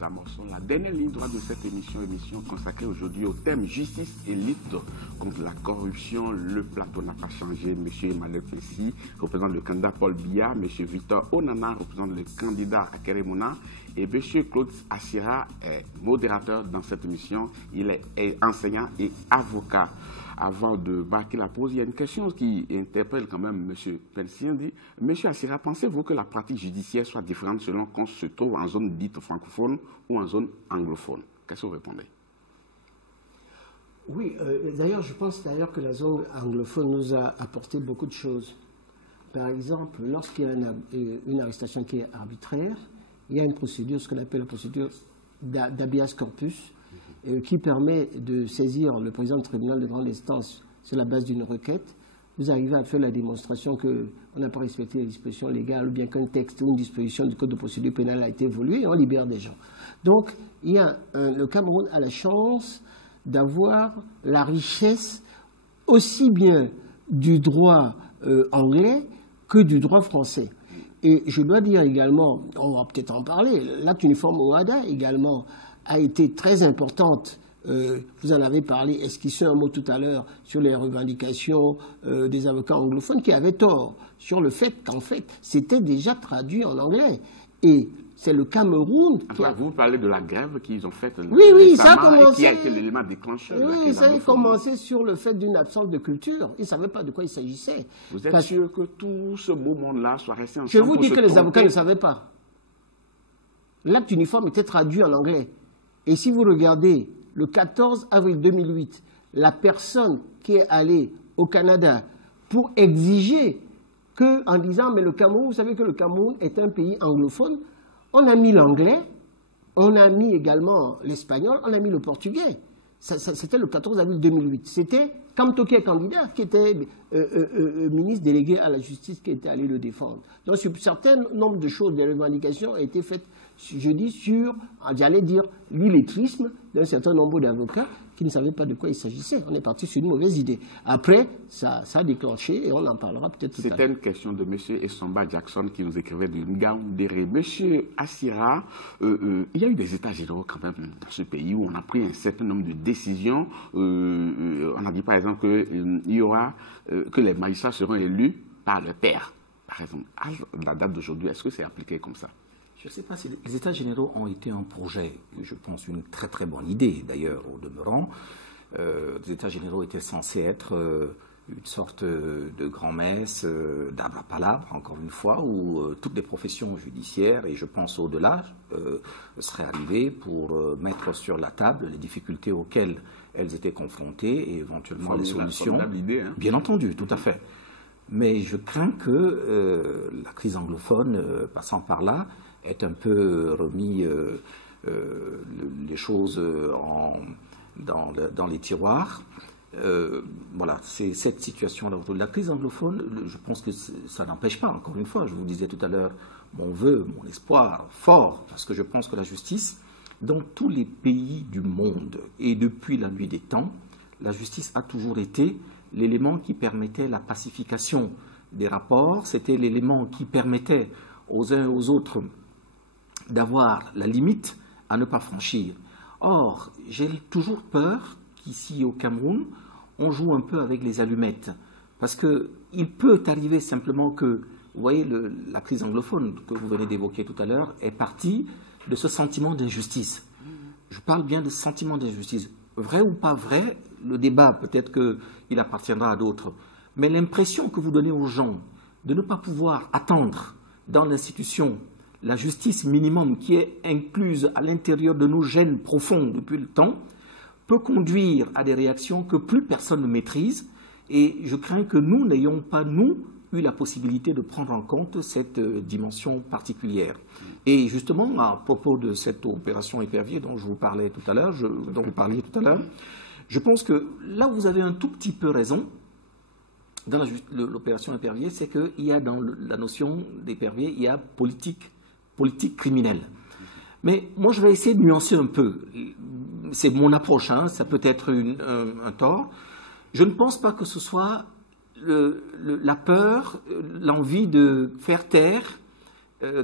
nous amorçons la dernière ligne droite de cette émission consacrée aujourd'hui au thème justice et lutte contre la corruption. Le plateau n'a pas changé. Monsieur Emmanuel Fessi représente le candidat Paul Biya, Monsieur Victor Onana représente le candidat Akere Mouna et Monsieur Claude Assira est modérateur dans cette émission. Il est enseignant et avocat. Avant de marquer la pause, il y a une question qui interpelle quand même M. Persien. M. Assira, pensez-vous que la pratique judiciaire soit différente selon qu'on se trouve en zone dite francophone ou en zone anglophone? Qu'est-ce que vous répondez? Oui, d'ailleurs, je pense d'ailleurs que la zone anglophone nous a apporté beaucoup de choses. Par exemple, lorsqu'il y a une arrestation qui est arbitraire, il y a une procédure, ce qu'on appelle la procédure d'habeas corpus, qui permet de saisir le président du tribunal de grande instance sur la base d'une requête. Vous arrivez à faire la démonstration qu'on n'a pas respecté les dispositions légales ou bien qu'un texte ou une disposition du code de procédure pénale a été évolué et on libère des gens. Donc, le Cameroun a la chance d'avoir la richesse aussi bien du droit anglais que du droit français. Et je dois dire également, on va peut-être en parler, l'acte uniforme OHADA également a été très importante. Vous en avez parlé, esquissé un mot tout à l'heure sur les revendications des avocats anglophones qui avaient tort sur le fait qu'en fait, c'était déjà traduit en anglais. Et c'est le Cameroun qui a... Vous parlez de la grève qu'ils ont faite oui, ça a commencé... et qui a été l'élément déclencheur. Oui, ça a commencé sur le fait d'une absence de culture. Ils ne savaient pas de quoi il s'agissait. Vous êtes sûr que tout ce beau monde-là soit resté ensemble? Je vous dis que les avocats ne savaient pas. L'acte uniforme était traduit en anglais. Et si vous regardez le 14 avril 2008, la personne qui est allée au Canada pour exiger que, en disant, mais le Cameroun, vous savez que le Cameroun est un pays anglophone, on a mis l'anglais, on a mis également l'espagnol, on a mis le portugais. C'était le 14 avril 2008. C'était Kamtoké candidat qui était ministre délégué à la justice qui était allé le défendre. Donc, sur un certain nombre de choses, des revendications ont été faites, je dis, sur, j'allais dire, l'illettrisme d'un certain nombre d'avocats qui ne savaient pas de quoi il s'agissait. On est parti sur une mauvaise idée. Après, ça a déclenché et on en parlera peut-être tout à l'heure. C'était une question de M. Essomba Jackson qui nous écrivait de Ngaoundéré. M. Assira, il y a eu des états généraux quand même dans ce pays où on a pris un certain nombre de décisions. On a dit par exemple que les magistrats seront élus par le père. Par exemple, à la date d'aujourd'hui, est-ce que c'est appliqué comme ça? Je ne sais pas si les États généraux ont été un projet, je pense une très très bonne idée d'ailleurs au demeurant. Les États généraux étaient censés être une sorte de grand-messe, d'abrapalabre, encore une fois, où toutes les professions judiciaires, et je pense au-delà, seraient arrivées pour mettre sur la table les difficultés auxquelles elles étaient confrontées et éventuellement les solutions. Idée, hein? Bien entendu, tout à fait. Mais je crains que la crise anglophone, passant par là, ait un peu remis les choses dans les tiroirs. Voilà, c'est cette situation-là. La crise anglophone, je pense que ça n'empêche pas, encore une fois, je vous disais tout à l'heure, mon vœu, mon espoir fort, parce que je pense que la justice, dans tous les pays du monde, et depuis la nuit des temps, la justice a toujours été l'élément qui permettait la pacification des rapports, c'était l'élément qui permettait aux uns et aux autres d'avoir la limite à ne pas franchir. Or, j'ai toujours peur qu'ici au Cameroun, on joue un peu avec les allumettes. Parce qu'il peut arriver simplement que, vous voyez, la crise anglophone que vous venez d'évoquer tout à l'heure est partie de ce sentiment d'injustice. Je parle bien de sentiment d'injustice. Vrai ou pas vrai, le débat, peut-être qu'il appartiendra à d'autres. Mais l'impression que vous donnez aux gens de ne pas pouvoir attendre dans l'institution la justice minimum qui est incluse à l'intérieur de nos gènes profonds depuis le temps, peut conduire à des réactions que plus personne ne maîtrise. Et je crains que nous n'ayons pas, nous, eu la possibilité de prendre en compte cette dimension particulière. Et justement, à propos de cette opération Épervier dont je vous parlais tout à l'heure, dont vous parliez tout à l'heure, je pense que là où vous avez un tout petit peu raison, dans l'opération Épervier, c'est qu'il y a dans la notion d'Épervier, il y a politique criminelle. Mais moi, je vais essayer de nuancer un peu. C'est mon approche, hein, ça peut être un tort. Je ne pense pas que ce soit la peur, l'envie de faire taire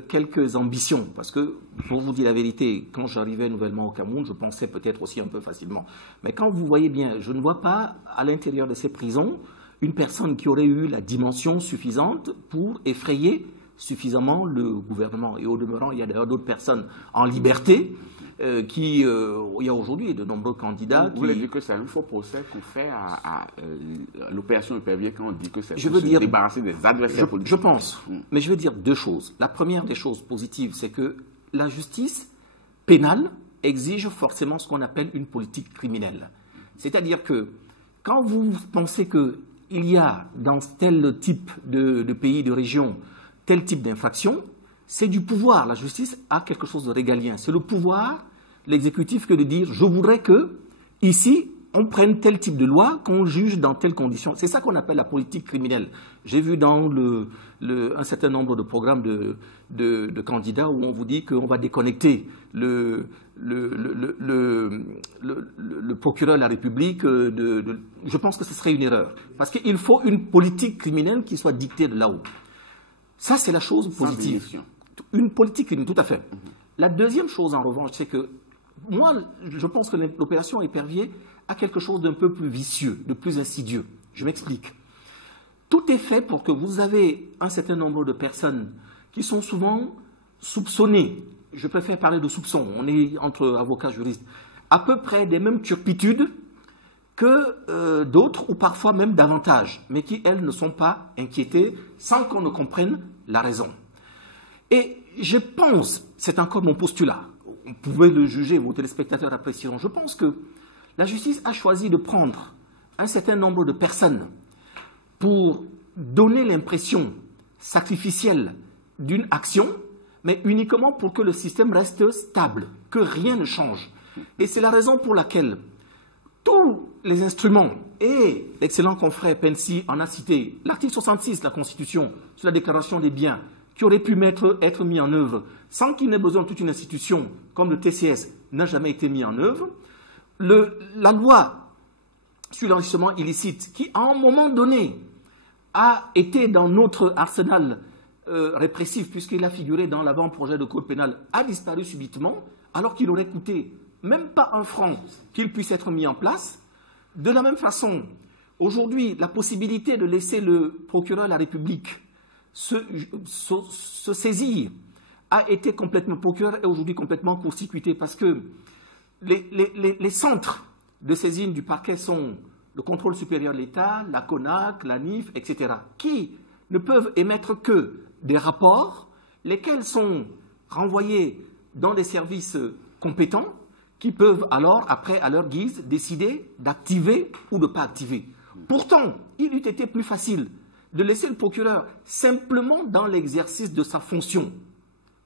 quelques ambitions. Parce que, pour vous dire la vérité, quand j'arrivais nouvellement au Cameroun, je pensais peut-être aussi un peu facilement. Mais quand vous voyez bien, je ne vois pas à l'intérieur de ces prisons une personne qui aurait eu la dimension suffisante pour effrayer suffisamment le gouvernement. Et au demeurant, il y a d'ailleurs d'autres personnes en liberté il y a aujourd'hui de nombreux candidats Vous voulez dire que c'est un faux procès qu'on fait à l'opération Épervier quand on dit que c'est pour se débarrasser des adversaires politiques? Je pense, mais je veux dire deux choses. La première des choses positives, c'est que la justice pénale exige forcément ce qu'on appelle une politique criminelle. C'est-à-dire que quand vous pensez qu'il y a dans tel type de pays, de région, tel type d'infraction, c'est du pouvoir. La justice a quelque chose de régalien. C'est le pouvoir, l'exécutif, que de dire « je voudrais que, ici, on prenne tel type de loi, qu'on juge dans telles conditions ». C'est ça qu'on appelle la politique criminelle. J'ai vu dans un certain nombre de programmes de candidats où on vous dit qu'on va déconnecter le procureur de la République. Je pense que ce serait une erreur. Parce qu'il faut une politique criminelle qui soit dictée de là-haut. Ça, c'est la chose positive. Une politique criminelle, tout à fait. La deuxième chose, en revanche, c'est que moi, je pense que l'opération Épervier a quelque chose d'un peu plus vicieux, de plus insidieux. Je m'explique. Tout est fait pour que vous avez un certain nombre de personnes qui sont souvent soupçonnées. Je préfère parler de soupçons. On est entre avocats, juristes. À peu près des mêmes turpitudes que d'autres, ou parfois même davantage, mais qui, elles, ne sont pas inquiétées sans qu'on ne comprenne la raison. Et je pense, c'est encore mon postulat, vous pouvez le juger, vos téléspectateurs apprécieront, je pense que la justice a choisi de prendre un certain nombre de personnes pour donner l'impression sacrificielle d'une action, mais uniquement pour que le système reste stable, que rien ne change. Et c'est la raison pour laquelle tous les instruments, et l'excellent confrère Pensi en a cité, l'article 66 de la Constitution sur la déclaration des biens, qui aurait pu être mis en œuvre sans qu'il n'ait besoin de toute une institution, comme le TCS n'a jamais été mis en œuvre, la loi sur l'enrichissement illicite, qui à un moment donné a été dans notre arsenal répressif, puisqu'il a figuré dans l'avant-projet de code pénal, a disparu subitement, alors qu'il aurait coûté même pas un franc qu'il puisse être mis en place. De la même façon, aujourd'hui, la possibilité de laisser le procureur de la République se saisir a été complètement, le procureur est aujourd'hui complètement court-circuité parce que les centres de saisine du parquet sont le contrôle supérieur de l'État, la CONAC, la NIF, etc., qui ne peuvent émettre que des rapports, lesquels sont renvoyés dans des services compétents, qui peuvent alors, après, à leur guise, décider d'activer ou de ne pas activer. Pourtant, il eût été plus facile de laisser le procureur simplement dans l'exercice de sa fonction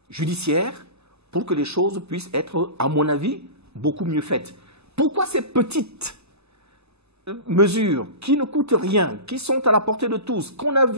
judiciaire pour que les choses puissent être, à mon avis, beaucoup mieux faites. Pourquoi ces petites mesures qui ne coûtent rien, qui sont à la portée de tous,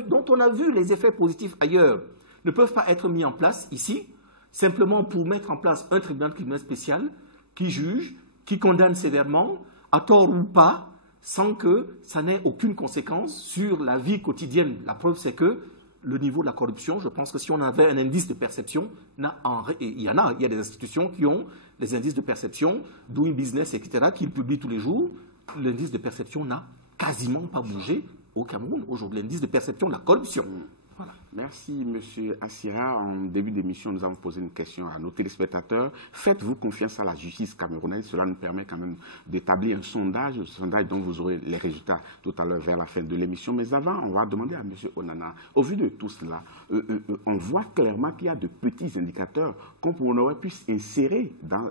dont on a vu les effets positifs ailleurs, ne peuvent pas être mis en place ici, simplement pour mettre en place un tribunal criminel spécial qui juge, qui condamne sévèrement, à tort ou pas, sans que ça n'ait aucune conséquence sur la vie quotidienne. La preuve, c'est que le niveau de la corruption, je pense que si on avait un indice de perception, il y a des institutions qui ont des indices de perception, doing business, etc., qu'ils publient tous les jours. L'indice de perception n'a quasiment pas bougé au Cameroun aujourd'hui. L'indice de perception de la corruption. Voilà. Merci, M. Assira. En début d'émission, nous avons posé une question à nos téléspectateurs. Faites-vous confiance à la justice camerounaise? Cela nous permet quand même d'établir un sondage dont vous aurez les résultats tout à l'heure vers la fin de l'émission. Mais avant, on va demander à M. Onana, au vu de tout cela, on voit clairement qu'il y a de petits indicateurs qu'on aurait pu insérer dans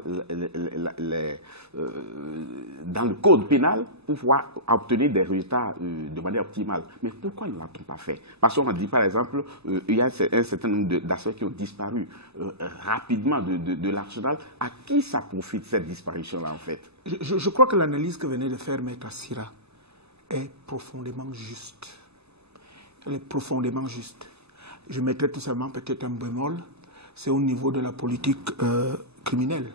le code pénal pour pouvoir obtenir des résultats de manière optimale. Mais pourquoi ne l'a-t-on pas fait? Parce qu'on a dit, par exemple, il y a un certain nombre d'aspects qui ont disparu rapidement de l'arsenal. À qui ça profite, cette disparition-là, en fait? Je crois que l'analyse que venait de faire Maître Assira est profondément juste. Elle est profondément juste. Je mettrais tout simplement peut-être un bémol, c'est au niveau de la politique criminelle,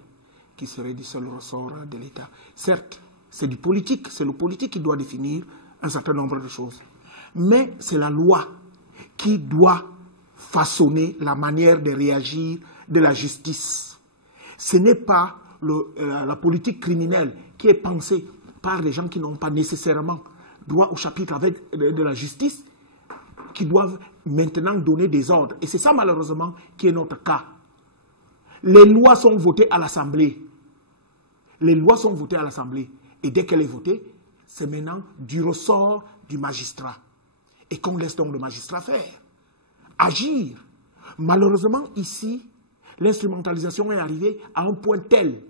qui serait du seul ressort de l'État. Certes, c'est du politique, c'est le politique qui doit définir un certain nombre de choses. Mais c'est la loi qui doit façonner la manière de réagir de la justice. Ce n'est pas la politique criminelle qui est pensée par les gens qui n'ont pas nécessairement droit au chapitre avec de la justice qui doivent maintenant donner des ordres. Et c'est ça malheureusement qui est notre cas. Les lois sont votées à l'Assemblée. Les lois sont votées à l'Assemblée. Et dès qu'elle est votée, c'est maintenant du ressort du magistrat. Et qu'on laisse donc le magistrat faire. Agir. Malheureusement, ici, l'instrumentalisation est arrivée à un point tel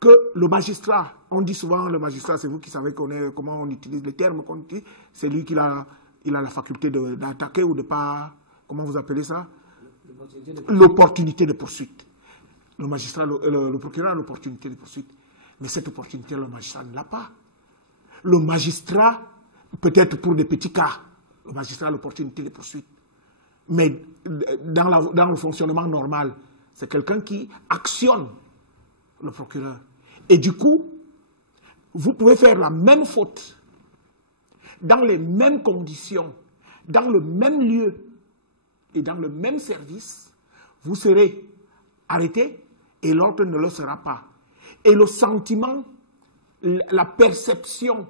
que le magistrat, on dit souvent le magistrat, c'est vous qui savez comment on utilise les termes qu'on utilise, c'est lui qui a la faculté d'attaquer ou de pas, comment vous appelez ça? L'opportunité de poursuite. Le magistrat, le procureur a l'opportunité de poursuite. Mais cette opportunité, le magistrat ne l'a pas. Le magistrat, peut-être pour des petits cas, le magistrat a l'opportunité de poursuite. Mais dans le fonctionnement normal, c'est quelqu'un qui actionne le procureur. Et du coup, vous pouvez faire la même faute, dans les mêmes conditions, dans le même lieu et dans le même service, vous serez arrêté et l'autre ne le sera pas. Et le sentiment, la perception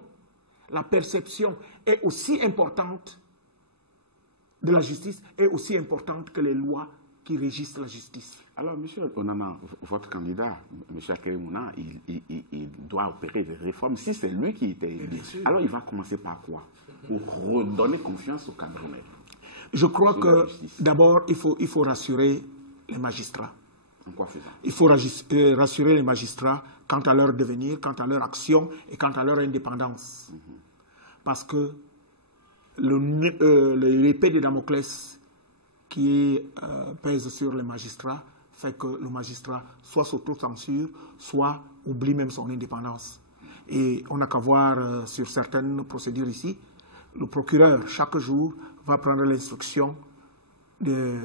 est aussi importante de la justice, est aussi importante que les lois qui régissent la justice. Alors, M. Onana, votre candidat, M. Akeremouna, il doit opérer des réformes. Si c'est lui qui était élu, alors il va commencer par quoi? Pour redonner confiance aux Camerounais. Je crois que d'abord, il faut rassurer les magistrats. En quoi faisant? Il faut rassurer les magistrats quant à leur devenir, quant à leur action et quant à leur indépendance. Parce que l'épée de Damoclès qui pèse sur les magistrats fait que le magistrat soit s'auto-censure, soit oublie même son indépendance. Et on n'a qu'à voir sur certaines procédures ici, le procureur, chaque jour, va prendre l'instruction du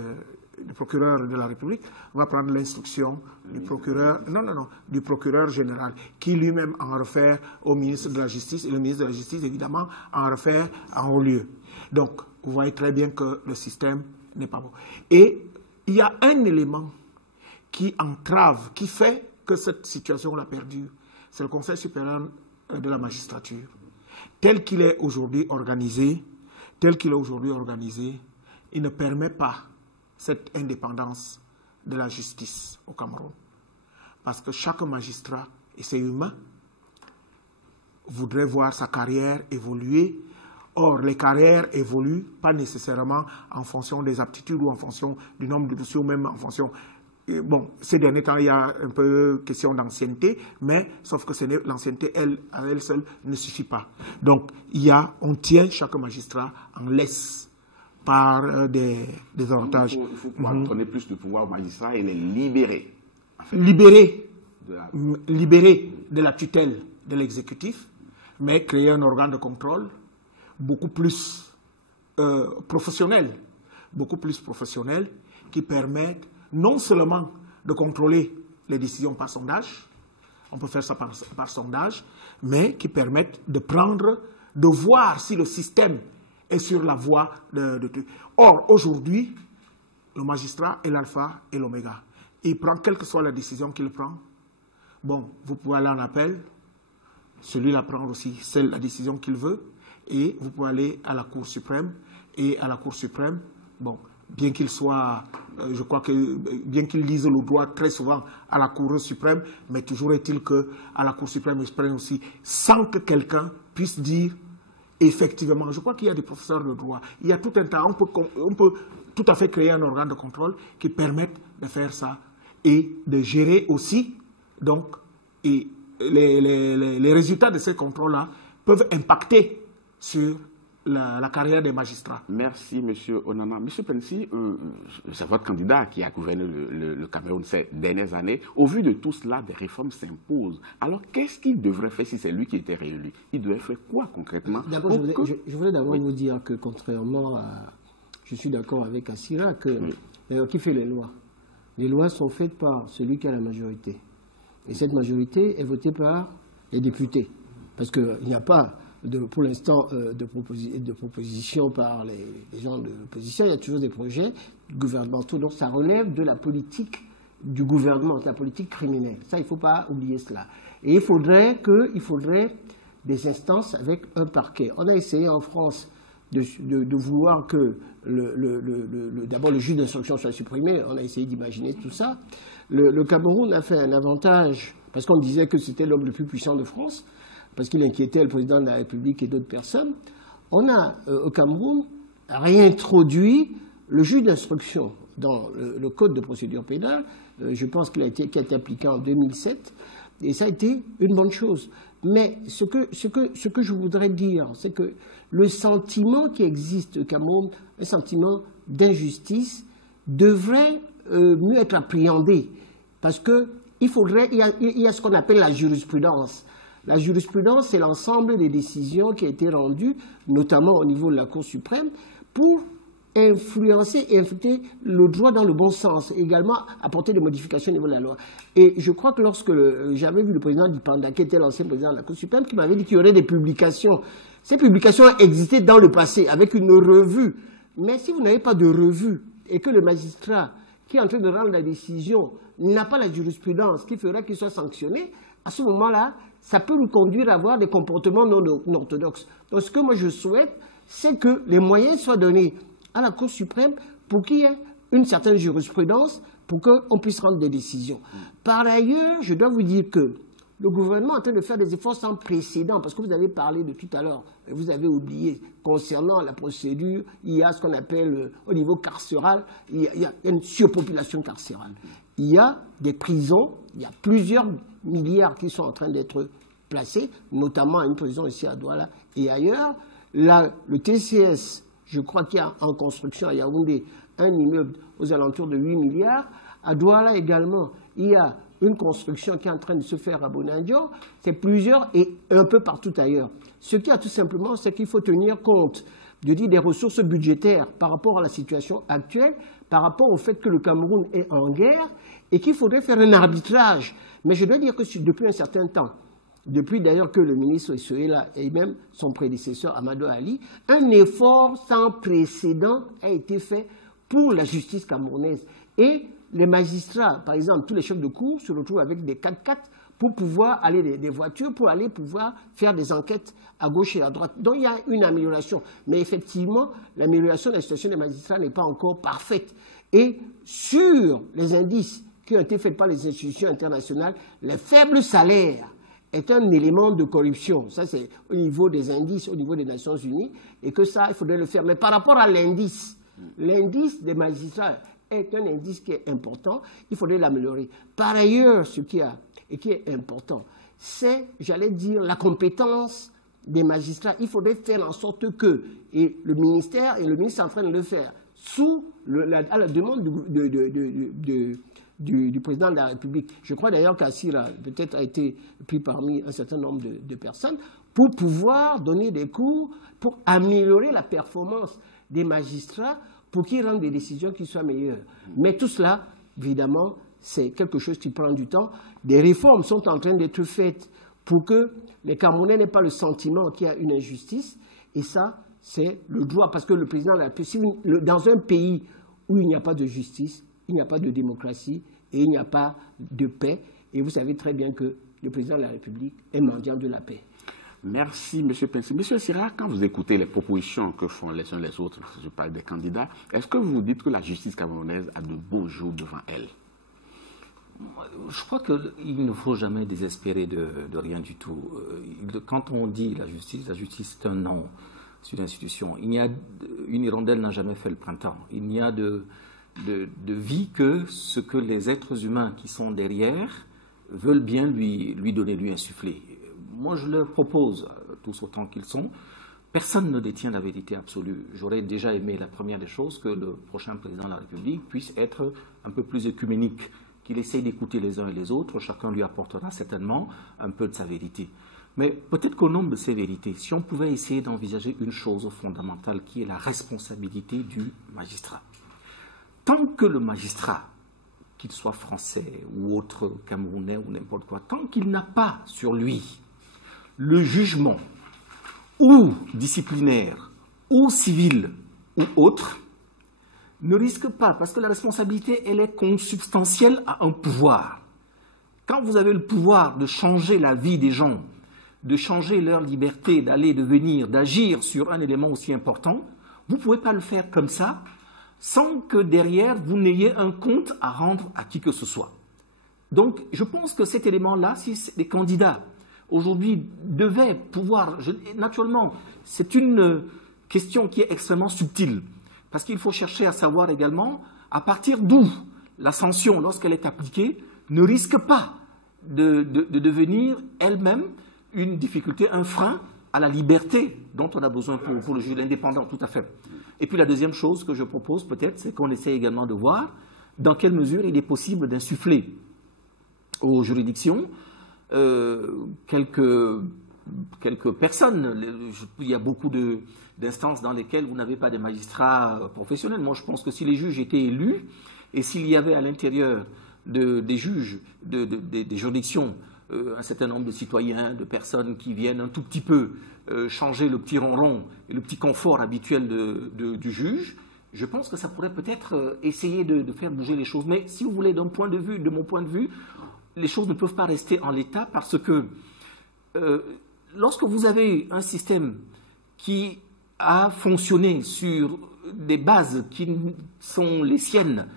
procureur de la République, va prendre l'instruction du procureur, du procureur général, qui lui-même en réfère au ministre de la Justice, et le ministre de la Justice, évidemment, en réfère en haut lieu. Donc, vous voyez très bien que le système n'est pas bon. Et il y a un élément qui entrave, qui fait que cette situation-là perdure, c'est le Conseil supérieur de la magistrature. Tel qu'il est aujourd'hui organisé, il ne permet pas cette indépendance de la justice au Cameroun. Parce que chaque magistrat, et c'est humain, voudrait voir sa carrière évoluer. Or, les carrières évoluent pas nécessairement en fonction des aptitudes ou en fonction du nombre de dossiers ou même en fonction... Bon, ces derniers temps, il y a un peu question d'ancienneté, mais sauf que l'ancienneté, à elle seule, ne suffit pas. Donc, on tient chaque magistrat en laisse par des avantages. Il faut pouvoir donner plus de pouvoir aux magistrats et les libérer. En fait. Libérer de la tutelle de l'exécutif, mais créer un organe de contrôle beaucoup plus professionnel, qui permette non seulement de contrôler les décisions par sondage, on peut faire ça par sondage, mais qui permettent de voir si le système est sur la voie de truc. Or, aujourd'hui, le magistrat est l'alpha et l'oméga. Il prend, quelle que soit la décision qu'il prend, bon, vous pouvez aller en appel, celui-là prend aussi la décision qu'il veut, et vous pouvez aller à la Cour suprême, et à la Cour suprême, bon, bien qu'il soit, je crois que, bien qu'il lise le droit très souvent à la Cour suprême, mais toujours est-il qu'à la Cour suprême, ils se prennent aussi, sans que quelqu'un puisse dire, effectivement, je crois qu'il y a des professeurs de droit, il y a tout un tas, on peut tout à fait créer un organe de contrôle qui permette de faire ça, et de gérer aussi, donc, et les résultats de ces contrôles-là peuvent impacter sur la carrière des magistrats. Merci, M. Onana. M. Pensi, c'est votre candidat qui a gouverné le Cameroun ces dernières années. Au vu de tout cela, des réformes s'imposent. Alors, qu'est-ce qu'il devrait faire si c'est lui qui était réélu? Il devrait faire quoi concrètement? D'abord, je voulais d'abord vous dire que contrairement à... Je suis d'accord avec Assira, qui fait les lois? Les lois sont faites par celui qui a la majorité. Et cette majorité est votée par les députés. Parce qu'il n'y a pas pour l'instant, de propositions par les gens de l'opposition. Il y a toujours des projets gouvernementaux. Donc ça relève de la politique du gouvernement, de la politique criminelle. Ça, il ne faut pas oublier cela. Et il faudrait des instances avec un parquet. On a essayé en France de vouloir que d'abord le juge d'instruction soit supprimé. On a essayé d'imaginer tout ça. Le Cameroun a fait un avantage, parce qu'on disait que c'était l'homme le plus puissant de France, parce qu'il inquiétait le président de la République et d'autres personnes. On a, au Cameroun, réintroduit le juge d'instruction dans le code de procédure pénale. Je pense qu'il a été appliqué en 2007, et ça a été une bonne chose. Mais ce que je voudrais dire, c'est que le sentiment qui existe au Cameroun, un sentiment d'injustice, devrait mieux être appréhendé. Parce qu'il y a ce qu'on appelle la jurisprudence. La jurisprudence, c'est l'ensemble des décisions qui ont été rendues, notamment au niveau de la Cour suprême, pour influencer et infecter le droit dans le bon sens, et également apporter des modifications au niveau de la loi. Et je crois que lorsque j'avais vu le président Dipanda, qui était l'ancien président de la Cour suprême, qui m'avait dit qu'il y aurait des publications. Ces publications existaient dans le passé, avec une revue. Mais si vous n'avez pas de revue, et que le magistrat qui est en train de rendre la décision n'a pas la jurisprudence qui ferait qu'il soit sanctionné, à ce moment-là, ça peut nous conduire à avoir des comportements non orthodoxes. Donc ce que moi je souhaite, c'est que les moyens soient donnés à la Cour suprême pour qu'il y ait une certaine jurisprudence pour qu'on puisse rendre des décisions. Par ailleurs, je dois vous dire que le gouvernement est en train de faire des efforts sans précédent, parce que vous avez parlé de tout à l'heure, vous avez oublié, concernant la procédure, il y a ce qu'on appelle, au niveau carcéral, il y a une surpopulation carcérale. Il y a des prisons, il y a plusieurs milliards qui sont en train d'être placés, notamment à une prison ici à Douala et ailleurs. Là, le TCS, je crois qu'il y a en construction à Yaoundé un immeuble aux alentours de 8 milliards. À Douala également, il y a une construction qui est en train de se faire à Bonandio. C'est plusieurs et un peu partout ailleurs. Ce qu'il y a tout simplement, c'est qu'il faut tenir compte des ressources budgétaires par rapport à la situation actuelle, par rapport au fait que le Cameroun est en guerre et qu'il faudrait faire un arbitrage. Mais je dois dire que depuis un certain temps, depuis d'ailleurs que le ministre est là et même son prédécesseur Amadou Ali, un effort sans précédent a été fait pour la justice camerounaise. Et les magistrats, par exemple, tous les chefs de cour se retrouvent avec des 4x4 pour pouvoir aller, des voitures, pour aller pouvoir faire des enquêtes à gauche et à droite. Donc il y a une amélioration. Mais effectivement, l'amélioration de la situation des magistrats n'est pas encore parfaite. Et sur les indices qui ont été faits par les institutions internationales, les faibles salaires est un élément de corruption. Ça, c'est au niveau des indices, au niveau des Nations Unies, et que ça, il faudrait le faire. Mais par rapport à l'indice des magistrats est un indice qui est important, il faudrait l'améliorer. Par ailleurs, ce qui est important, c'est, j'allais dire, la compétence des magistrats. Il faudrait faire en sorte que, et le ministère, et le ministre est en train de le faire, à la demande du président de la République. Je crois d'ailleurs qu'Assira peut-être a été pris parmi un certain nombre de personnes pour pouvoir donner des cours, pour améliorer la performance des magistrats, pour qu'ils rendent des décisions qui soient meilleures. Mais tout cela, évidemment, c'est quelque chose qui prend du temps. Des réformes sont en train d'être faites pour que les Camerounais n'aient pas le sentiment qu'il y a une injustice. Et ça, c'est le droit. Parce que le président de la République, dans un pays où il n'y a pas de justice, il n'y a pas de démocratie et il n'y a pas de paix. Et vous savez très bien que le président de la République est mendiant de la paix. Merci, M. Pensy. M. Sira, quand vous écoutez les propositions que font les uns les autres, je parle des candidats, est-ce que vous dites que la justice camerounaise a de beaux jours devant elle? Je crois qu'il ne faut jamais désespérer de rien du tout. Quand on dit la justice c'est un nom, c'est une institution. Une hirondelle n'a jamais fait le printemps. Il n'y a de vie que ce que les êtres humains qui sont derrière veulent bien lui donner, lui insuffler. Moi, je leur propose, tous autant qu'ils sont, personne ne détient la vérité absolue. J'aurais déjà aimé, la première des choses, que le prochain président de la République puisse être un peu plus œcuménique, qu'il essaye d'écouter les uns et les autres, chacun lui apportera certainement un peu de sa vérité. Mais peut-être qu'au nom de ces vérités, si on pouvait essayer d'envisager une chose fondamentale qui est la responsabilité du magistrat. Tant que le magistrat, qu'il soit français ou autre, camerounais ou n'importe quoi, tant qu'il n'a pas sur lui le jugement ou disciplinaire, ou civil, ou autre, ne risque pas, parce que la responsabilité, elle est consubstantielle à un pouvoir. Quand vous avez le pouvoir de changer la vie des gens, de changer leur liberté d'aller, de venir, d'agir sur un élément aussi important, vous ne pouvez pas le faire comme ça, sans que derrière, vous n'ayez un compte à rendre à qui que ce soit. Donc, je pense que cet élément-là, si les candidats, aujourd'hui, devaient pouvoir... naturellement, c'est une question qui est extrêmement subtile, parce qu'il faut chercher à savoir également à partir d'où la sanction, lorsqu'elle est appliquée, ne risque pas de devenir elle-même une difficulté, un frein à la liberté dont on a besoin pour le juge indépendant, tout à fait. Et puis la deuxième chose que je propose peut-être, c'est qu'on essaie également de voir dans quelle mesure il est possible d'insuffler aux juridictions quelques personnes. Il y a beaucoup d'instances dans lesquelles vous n'avez pas de magistrats professionnels. Moi, je pense que si les juges étaient élus et s'il y avait à l'intérieur des juges, des juridictions, un certain nombre de citoyens, de personnes qui viennent un tout petit peu changer le petit ronron et le petit confort habituel du juge, je pense que ça pourrait peut-être essayer de faire bouger les choses. Mais si vous voulez, de mon point de vue, les choses ne peuvent pas rester en l'état parce que lorsque vous avez un système qui a fonctionné sur des bases qui sont les siennes,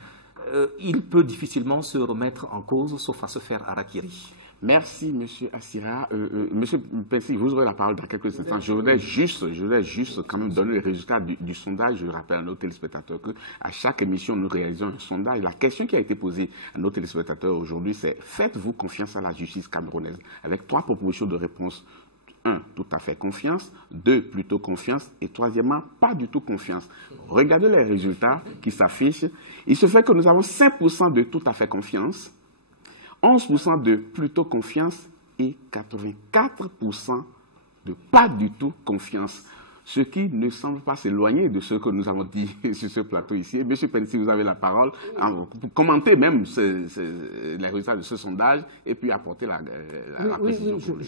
il peut difficilement se remettre en cause, sauf à se faire harakiri. Merci, M. Assira. M. Pensy, vous aurez la parole dans quelques instants. Je voudrais juste quand même donner les résultats du sondage. Je rappelle à nos téléspectateurs qu'à chaque émission, nous réalisons un sondage. La question qui a été posée à nos téléspectateurs aujourd'hui, c'est « Faites-vous confiance à la justice camerounaise ?» Avec 3 propositions de réponse. 1, tout à fait confiance. 2, plutôt confiance. Et troisièmement, pas du tout confiance. Regardez les résultats qui s'affichent. Il se fait que nous avons 5% de tout à fait confiance, 11% de plutôt confiance et 84% de pas du tout confiance. Ce qui ne semble pas s'éloigner de ce que nous avons dit sur ce plateau ici. Monsieur Pensy, vous avez la parole pour commenter même les résultats de ce sondage et puis apporter la précision. Oui,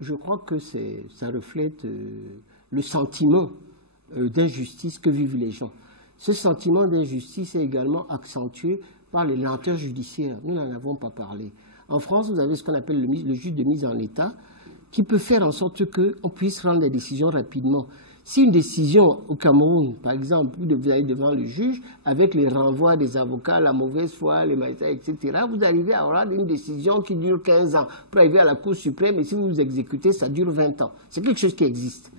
je crois que ça reflète le sentiment d'injustice que vivent les gens. Ce sentiment d'injustice est également accentué par les lenteurs judiciaires. Nous n'en avons pas parlé. En France, vous avez ce qu'on appelle le juge de mise en état qui peut faire en sorte qu'on puisse rendre des décisions rapidement. Si une décision au Cameroun, par exemple, vous allez devant le juge avec les renvois des avocats, la mauvaise foi, les magistrats, etc., vous arrivez à avoir une décision qui dure 15 ans. Pour arriver à la Cour suprême, et si vous vous exécutez, ça dure 20 ans. C'est quelque chose qui existe.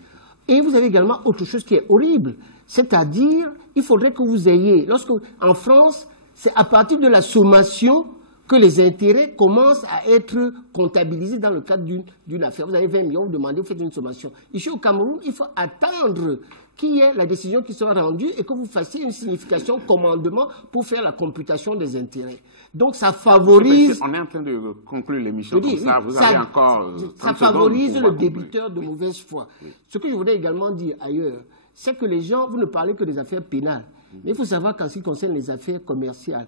Et vous avez également autre chose qui est horrible, c'est-à-dire, il faudrait que vous ayez, en France, c'est à partir de la sommation que les intérêts commencent à être comptabilisés dans le cadre d'une affaire. Vous avez 20 millions, vous demandez, vous faites une sommation. Ici au Cameroun, il faut attendre qu'il y ait la décision qui sera rendue et que vous fassiez une signification commandement pour faire la computation des intérêts. Donc ça favorise... On est en train de conclure l'émission comme ça, vous avez encore 30 ça favorise le débiteur de mauvaise foi. Oui. Ce que je voudrais également dire ailleurs, c'est que les gens, vous ne parlez que des affaires pénales. Mais il faut savoir qu'en ce qui concerne les affaires commerciales,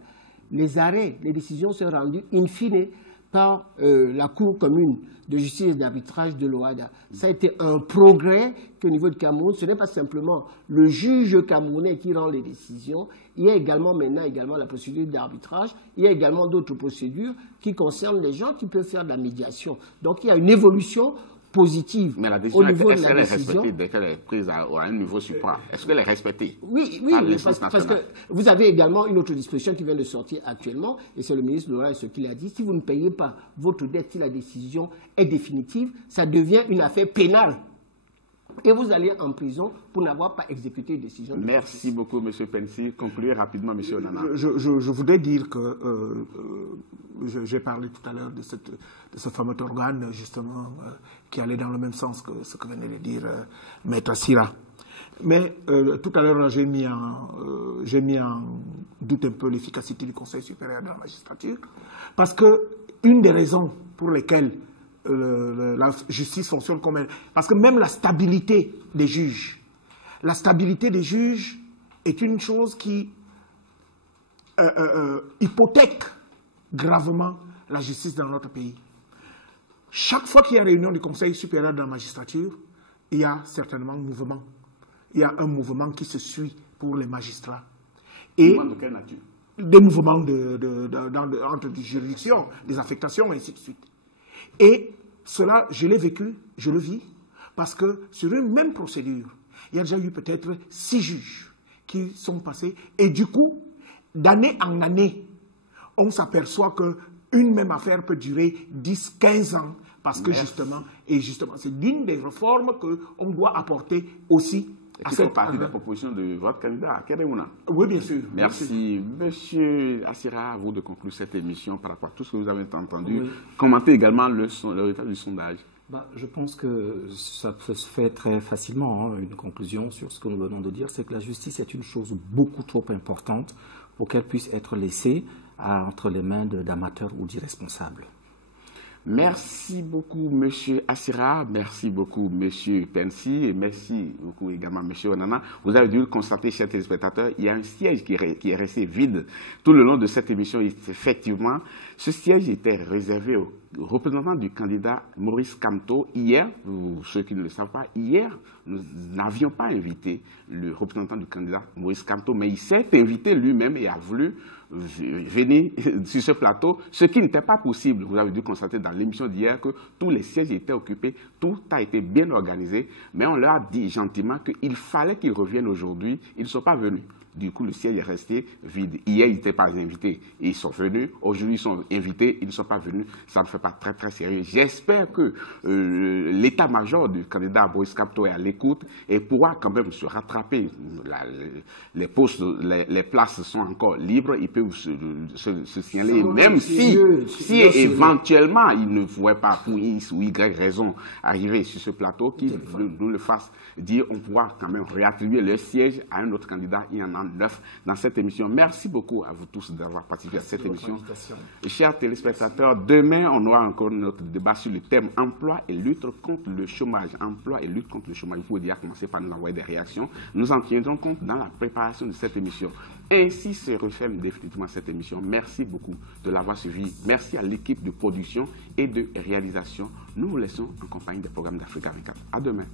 les arrêts, les décisions sont rendues in fine par la Cour commune de justice et d'arbitrage de l'OHADA. Ça a été un progrès qu'au niveau du Cameroun, ce n'est pas simplement le juge camerounais qui rend les décisions, il y a également maintenant la procédure d'arbitrage, il y a également d'autres procédures qui concernent les gens qui peuvent faire de la médiation. Donc il y a une évolution positive. Mais la décision, est-ce qu'elle est respectée dès qu'elle est prise à un niveau supra? Est-ce qu'elle est respectée? Oui, parce que vous avez également une autre disposition qui vient de sortir actuellement, et c'est le ministre Laurent ce qu'il a dit, si vous ne payez pas votre dette, si la décision est définitive, ça devient une affaire pénale. Et vous allez en prison pour n'avoir pas exécuté une décision. Merci beaucoup, M. Pensy. Concluez rapidement, M. Onana. Je voudrais dire que j'ai parlé tout à l'heure de ce fameux organe, justement, qui allait dans le même sens que ce que venait de dire Maître Assira. Mais tout à l'heure, j'ai mis en doute un peu l'efficacité du Conseil supérieur de la magistrature, parce qu'une des raisons pour lesquelles la justice fonctionne comme elle. Parce que même la stabilité des juges est une chose qui hypothèque gravement la justice dans notre pays. Chaque fois qu'il y a réunion du Conseil supérieur de la magistrature, il y a certainement un mouvement. Il y a un mouvement qui se suit pour les magistrats. Et de quelle nature? Des mouvements entre des juridictions, des affectations, et ainsi de suite. Et cela, je l'ai vécu, je le vis, parce que sur une même procédure, il y a déjà eu peut-être 6 juges qui sont passés, et du coup, d'année en année, on s'aperçoit qu'une même affaire peut durer 10, 15 ans, parce que justement, c'est l'une des réformes qu'on doit apporter aussi. À cette partie des propositions de votre candidat, Keremouna. Oui, bien sûr. Merci. Monsieur Assira, à vous de conclure cette émission par rapport à tout ce que vous avez entendu. Oui. Commentez également le résultat du sondage. Je pense que ça peut se fait très facilement. Une conclusion sur ce que nous venons de dire, c'est que la justice est une chose beaucoup trop importante pour qu'elle puisse être laissée entre les mains d'amateurs ou d'irresponsables. Merci beaucoup, Monsieur Assira. Merci beaucoup, Monsieur Pensi. Et merci beaucoup également, Monsieur Onana. Vous avez dû le constater, chers téléspectateurs, il y a un siège qui est resté vide tout le long de cette émission. Effectivement, ce siège était réservé aux représentants du candidat Maurice Kamto. Hier, pour ceux qui ne le savent pas, hier, nous n'avions pas invité le représentant du candidat Maurice Kamto, mais il s'est invité lui-même et a voulu venir sur ce plateau, ce qui n'était pas possible. Vous avez dû constater dans l'émission d'hier que tous les sièges étaient occupés, tout a été bien organisé, mais on leur a dit gentiment qu'il fallait qu'ils reviennent aujourd'hui. Ils ne sont pas venus. Du coup, le siège est resté vide. Hier, ils n'étaient pas invités. Ils sont venus. Aujourd'hui, ils sont invités. Ils ne sont pas venus. Ça ne fait pas très, très sérieux. J'espère que l'état-major du candidat Maurice Kamto est à l'écoute et pourra quand même se rattraper. Les postes, les places sont encore libres. Il peut se signaler. Même si éventuellement, il ne pouvait pas, pour X ou Y raison, arriver sur ce plateau, qu'il nous le fasse dire, on pourra quand même réattribuer le siège à un autre candidat. Il y en a 9 dans cette émission. Merci beaucoup à vous tous d'avoir participé à cette émission. Et chers téléspectateurs, demain, on aura encore notre débat sur le thème emploi et lutte contre le chômage. Emploi et lutte contre le chômage. Vous pouvez déjà commencer par nous envoyer des réactions. Nous en tiendrons compte dans la préparation de cette émission. Ainsi se referme définitivement cette émission. Merci beaucoup de l'avoir suivi. Merci à l'équipe de production et de réalisation. Nous vous laissons en compagnie des programmes d'Africa 24. À demain.